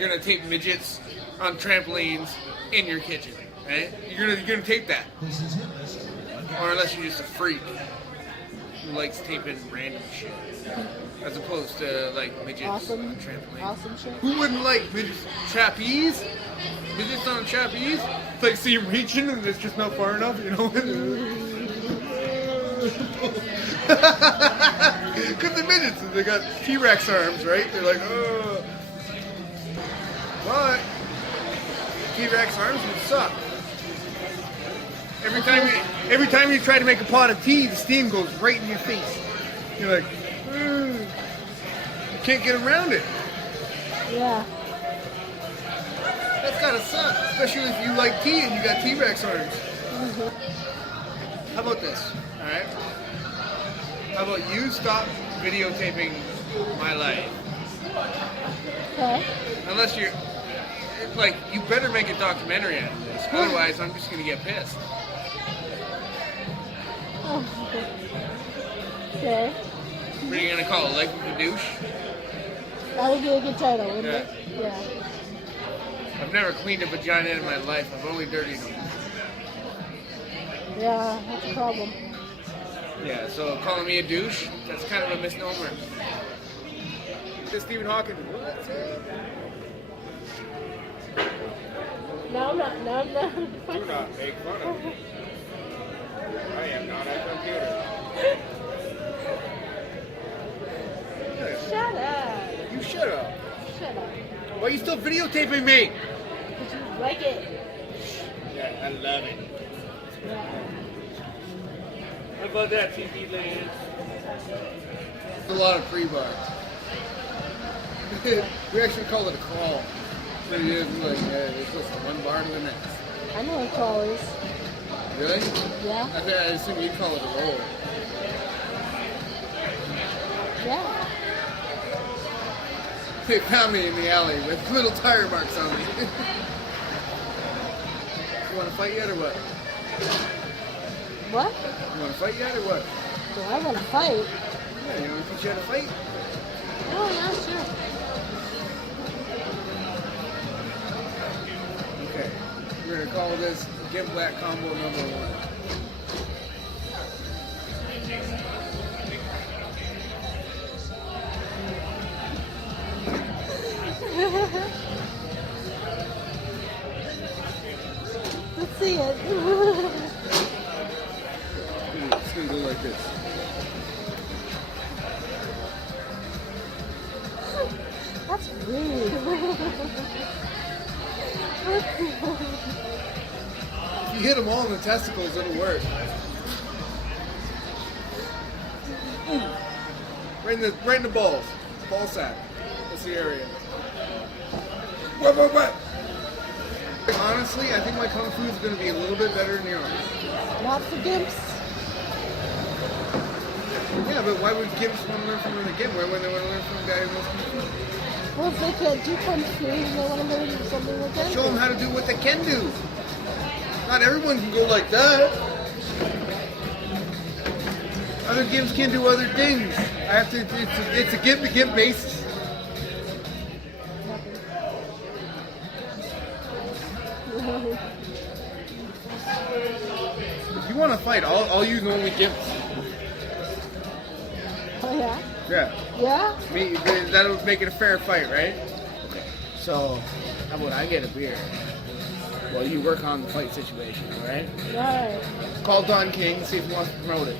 You're gonna tape midgets on trampolines in your kitchen, right? You're gonna tape that, or unless you're just a freak who likes taping random shit, as opposed to like midgets on trampolines. Awesome shit. Who wouldn't like midgets? Trapeze? Midgets on a trapeze? It's like see him reaching and it's just not far enough, you know? Because they're midgets and they got T-Rex arms, right? They're like, oh. But T-Rex arms would suck. Every time you try to make a pot of tea, the steam goes right in your face. You're like, you can't get around it. Yeah. That's gotta suck, especially if you like tea and you got T-Rex arms. How about this? All right. How about you stop videotaping my life? Okay. Unless you're like, you better make a documentary out of this. Otherwise, I'm just gonna get pissed. Oh. Okay. What are you gonna call it? Life of a douche? That would be a good title, wouldn't Yeah. it? Yeah. I've never cleaned a vagina in my life. I've only dirtied them. Yeah, that's a problem. Yeah, so calling me a douche, that's kind of a misnomer. Just Stephen Hawking. What's up? No, I'm not. Do not make fun of me. I am not a computer. Shut up. You shut up. Shut up. Why are you still videotaping me? Did you like it? Yeah, I love it. Yeah. How about that, TV land? A lot of pre-bar. We actually call it a crawl. So it is like, it's just one bar to the next. I know what call is. Really? Yeah. I assume you'd call it a roll. Yeah. They found me in the alley with little tire marks on me. You want to fight yet or what? What? You want to fight yet or what? Do I want to fight? Yeah, you want to teach you how to fight? Oh, yeah, sure. Okay. We're going to call this Get Black Combo number 1. Let's see it. It's going to go like this. That's rude. If you hit them all in the testicles, it'll work. Right in the balls. Ball sack. That's the area. What? Honestly, I think my kung fu is going to be a little bit better than yours. Not for gimps. Yeah, but why would gimps want to learn from them again? Why wouldn't they want to learn from a guy who knows kung fu? Well, if they can't do kung fu, they want to learn something like that. Show them how to do what they can do. Not everyone can go like that. Other gimps can do other things. I have to. It's a gimp to gimp basis. If you want to fight, I'll use only gimps. Oh, yeah? Yeah. Yeah? That'll make it a fair fight, right? Okay. So, how about I get a beer while you work on the fight situation, all right? All right. Call Don King, see if he wants to promote it.